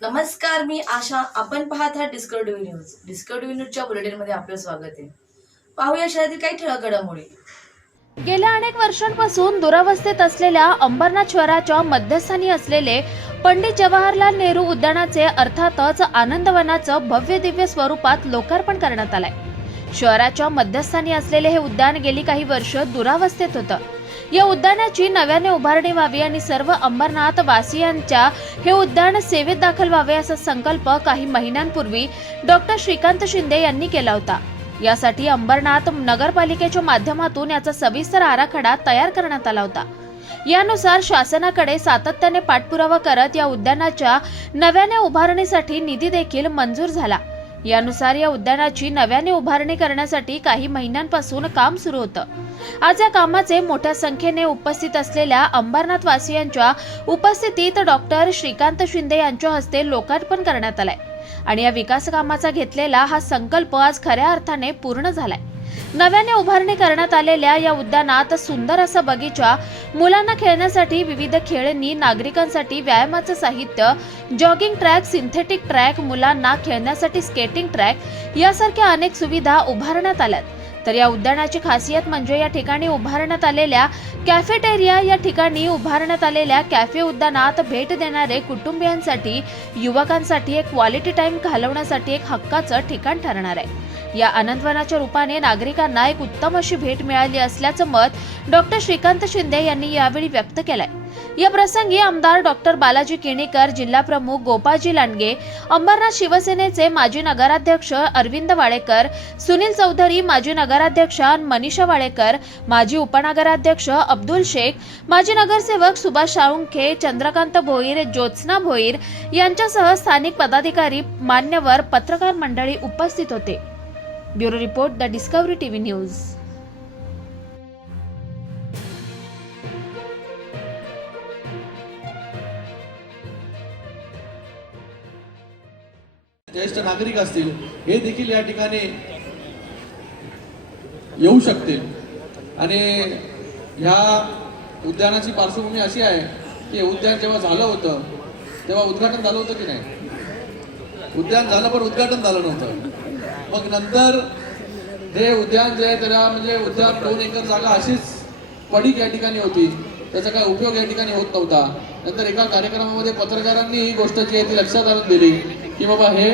नमस्कार मी आशा. आपण पाहत आहात डिस्कवरी न्यूज डिस्कवरी न्यूजच्या बुलेटिनमध्ये आपलं स्वागत आहे. पाहूया शहरातील काही ठळक घडामोडी गेल्या अनेक वर्षांपासून दुरावस्थेत असलेल्या अंबरनाथ शहराच्या मध्यस्थानी असलेले पंडित जवाहरलाल नेहरू उद्यानाचे अर्थातच आनंदवनाचं भव्य दिव्य स्वरूपात लोकार्पण करण्यात आलंय. शहराच्या मध्यस्थानी असलेले हे उद्यान गेली काही वर्ष दुरावस्थेत होतं. या उद्यानाची नव्याने उभारणी व्हावी आणि सर्व अंबरनाथ वासियांच्या हे उद्यान सेवेत दाखल व्हावे असा संकल्प काही महिन्यांपूर्वी डॉक्टर श्रीकांत शिंदे यांनी केला होता. यासाठी अंबरनाथ नगरपालिकेच्या माध्यमातून याचा सविस्तर आराखडा तयार करण्यात आला होता. यानुसार शासनाकडे सातत्याने पाठपुरावा करत या उद्यानाच्या नव्याने उभारणीसाठी निधी देखील मंजूर झाला. यानुसार या उद्यानाची नव्याने उभारणी करण्यासाठी काही महिन्यांपासून काम सुरू होतं. आज या कामाचे मोठ्या संख्येने उपस्थित असलेल्या अंबरनाथ वासियांच्या उपस्थितीत डॉक्टर श्रीकांत शिंदे यांच्या हस्ते लोकार्पण करण्यात आलंय. आणि या विकास कामाचा घेतलेला हा संकल्प आज खऱ्या अर्थाने पूर्ण झालाय. नव्याने उभारणी करण्यात आलेल्या या उद्यानात सुंदर असा बगीचा मुलांना खेळण्यासाठी विविध खेळणी नागरिकांसाठी व्यायामाचं साहित्य जॉगिंग ट्रॅक सिंथेटिक ट्रॅक मुलांना खेळण्यासाठी स्केटिंग ट्रॅक यासारख्या अनेक सुविधा उभारण्यात आल्यात. तर या उद्यानाची खासियत म्हणजे या ठिकाणी उभारण्यात आलेल्या कॅफेटेरिया या ठिकाणी उभारण्यात आलेल्या कॅफे उद्यानात भेट देणारे कुटुंबियांसाठी युवकांसाठी एक क्वालिटी टाइम घालवण्यासाठी एक हक्काचं ठिकाण ठरणार आहे. या आनंदवनाच्या रूपाने नागरिकांना एक उत्तम अशी भेट मिळाली असल्याचं मत डॉक्टर श्रीकांत शिंदे यांनी यावेळी व्यक्त केलंय. या प्रसंगी आमदार डॉक्टर बालाजी केणेकर जिल्हा प्रमुख गोपाळजी लांडगे अंबरनाथ शिवसेनेचे माजी नगराध्यक्ष अरविंद वाडेकर सुनील चौधरी माजी नगराध्यक्ष मनीषा वाळेकर माजी उपनगराध्यक्ष अब्दुल शेख माजी नगरसेवक सुभाष साळुंखे चंद्रकांत भोईर ज्योत्स्ना भोईर यांच्यासह स्थानिक पदाधिकारी मान्यवर पत्रकार मंडळी उपस्थित होते. Bureau report the Discovery TV news. ज्येष्ठ नागरिक असतील हे देखील या ठिकाणी येऊ शकतील. आणि ह्या उद्यानाची पार्श्वभूमी अशी आहे की उद्यान जेव्हा झालं होतं तेव्हा उद्घाटन झालं होतं की नाही? उद्यान झालं पण उद्घाटन झालं नव्हतं. मग नंतर हे उद्यान जे आहे त्याला म्हणजे उद्यान दोन एकर जागा अशीच पडीक या ठिकाणी होती. त्याचा काय उपयोग या ठिकाणी होत नव्हता. नंतर एका कार्यक्रमामध्ये पत्रकारांनी ही गोष्ट जी आहे ती लक्षात आणून दिली की बाबा हे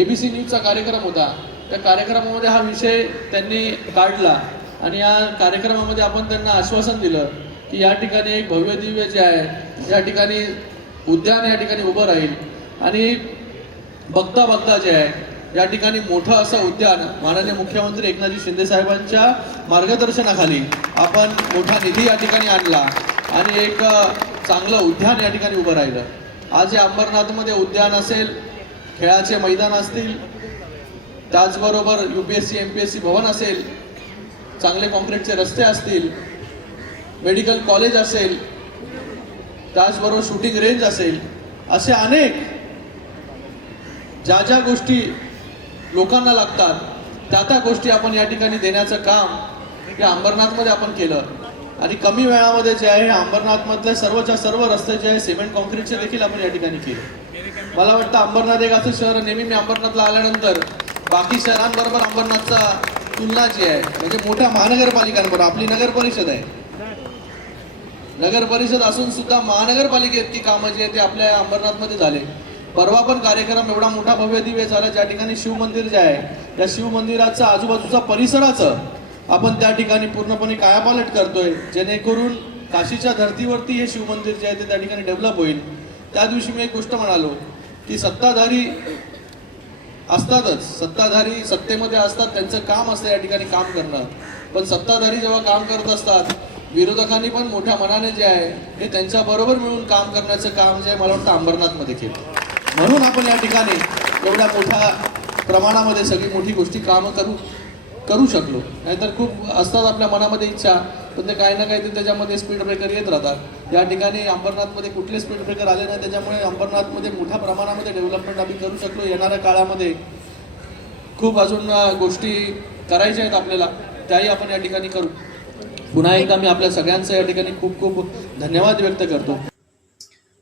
एबीसी न्यूजचा कार्यक्रम होता. त्या कार्यक्रमामध्ये हा विषय त्यांनी काढला आणि या कार्यक्रमामध्ये आपण त्यांना आश्वासन दिलं की या ठिकाणी एक भव्य दिव्य जे आहे या ठिकाणी उद्यान या ठिकाणी उभं राहील. आणि बघता बघता जे आहे या ठिकाणी मोठं असं उद्यान माननीय मुख्यमंत्री एकनाथजी शिंदे साहेबांच्या मार्गदर्शनाखाली आपण मोठा निधी या ठिकाणी आणला आणि एक चांगलं उद्यान या ठिकाणी उभं राहिलं. आज या अंबरनाथमध्ये उद्यान असेल खेळाचे मैदान असतील त्याचबरोबर U P S C M P S C भवन असेल चांगले कॉन्क्रीटचे रस्ते असतील मेडिकल कॉलेज असेल त्याचबरोबर शूटिंग रेंज असेल असे अनेक ज्या ज्या गोष्टी लोकांना लागतात त्या त्या गोष्टी आपण या ठिकाणी देण्याचं काम या अंबरनाथमध्ये आपण केलं. आणि कमी वेळामध्ये जे आहे अंबरनाथमधले सर्वच्या सर्व रस्ते जे आहे सिमेंट कॉन्क्रीटचे देखील आपण या ठिकाणी केले. मला वाटतं अंबरनाथ एक असं शहर नेहमी मी अंबरनाथला आल्यानंतर बाकी शहरांबरोबर अंबरनाथचा तुलना जी आहे म्हणजे मोठ्या महानगरपालिकांबरोबर आपली नगर परिषद आहे. नगर परिषद असून सुद्धा महानगरपालिकेत ती कामं जी आहे ते आपल्या अंबरनाथमध्ये झाले. परवा पण कार्यक्रम एवढा मोठा भव्य दिव्य झाला. ज्या ठिकाणी शिव मंदिर जे आहे त्या शिवमंदिराचं आजूबाजूचा परिसराचं आपण त्या ठिकाणी पूर्णपणे कायापालट करतोय. जेणेकरून काशीच्या धर्तीवरती हे शिव मंदिर जे आहे ते त्या ठिकाणी डेव्हलप होईल. त्या दिवशी मी एक गोष्ट म्हणालो की सत्ताधारी असतातच. सत्ताधारी सत्तेमध्ये असतात त्यांचं काम असतं या ठिकाणी काम करणं. पण सत्ताधारी जेव्हा काम करत असतात विरोधकांनी पण मोठ्या मनाने जे आहे हे त्यांच्या बरोबर मिळून काम करण्याचं काम जे आहे मला वाटतं अंबरनाथमध्ये केलं. म्हणून आपण या ठिकाणी एवढ्या मोठ्या प्रमाणामध्ये सगळी मोठी गोष्टी कामं करू करू शकलो. नाहीतर खूप असतात आपल्या मनामध्ये इच्छा पण ते काही ना काहीतरी त्याच्यामध्ये स्पीड ब्रेकर येत राहतात. या ठिकाणी अंबरनाथमध्ये कुठले स्पीड ब्रेकर आले नाही त्याच्यामुळे अंबरनाथमध्ये मोठ्या प्रमाणामध्ये डेव्हलपमेंट आम्ही करू शकलो. येणाऱ्या काळामध्ये खूप अजून गोष्टी करायच्या आहेत आपल्याला त्याही आपण या ठिकाणी करू. पुन्हा एकदा मी आपल्या सगळ्यांचं या ठिकाणी खूप खूप धन्यवाद व्यक्त करतो.